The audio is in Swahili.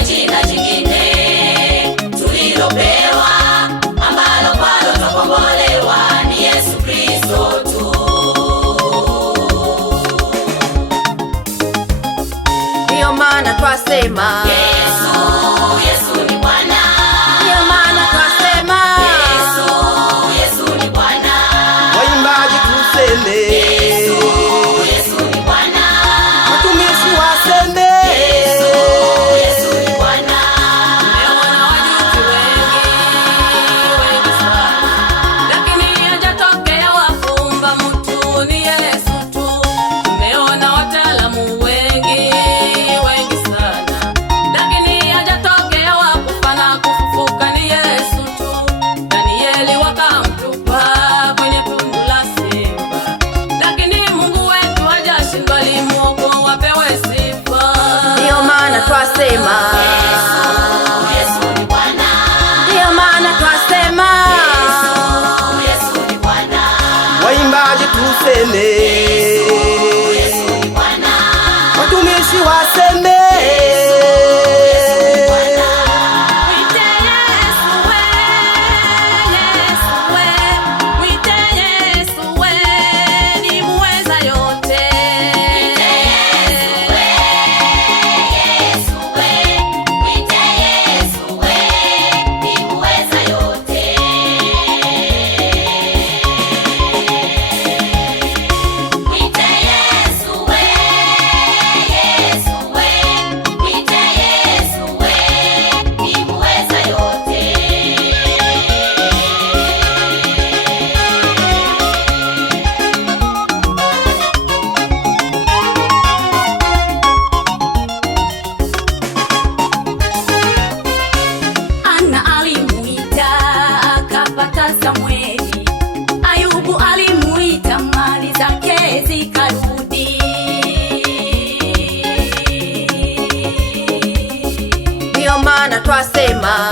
hakuna jina jingine tulilopewa ambalo kwalo twakombolewa, ni Yesu Kristo tu. Ndiyo maana twasema Yesu, Yesu ni Bwana. ndiyo maana twasema Yesu, Yesu ni Bwana. Waimbaji tuseme Yesu, Yesu ni Bwana. watumishi waseme Yesu, Yesu ni Bwana. Nimeona wajuzi wengi sana, lakini hajatokea wafumba mtu, ni Yesu tu. Nimeona wataalamu wengi sana, lakini hajatokea wakufa na kufufuka, ni Yesu tu. Danieli wakamtupa kwenye tundu la simba, lakini Mungu wetu hajashindwa, alimuokoa, apewe sifa. ndiyo maana twasema Yesu, Yesu ni Bwana. ndiyo maana twasema Yesu, Yesu ni Bwana. waimbaji tuseme Yesu ni Bwana. watumishi waseme Mwite Yesu we, Yesu we, mwite Yesu we, ni muweza yote. Mwite Yesu we, Yesu we, mwite Yesu we, ni muweza yote. Mwite Yesu we, Yesu we, mwite Yesu we, ni muweza yote. Ana alimuita akapata Samweli, Ayubu alimuita mali zake zikarudi. ndiyo maana twasema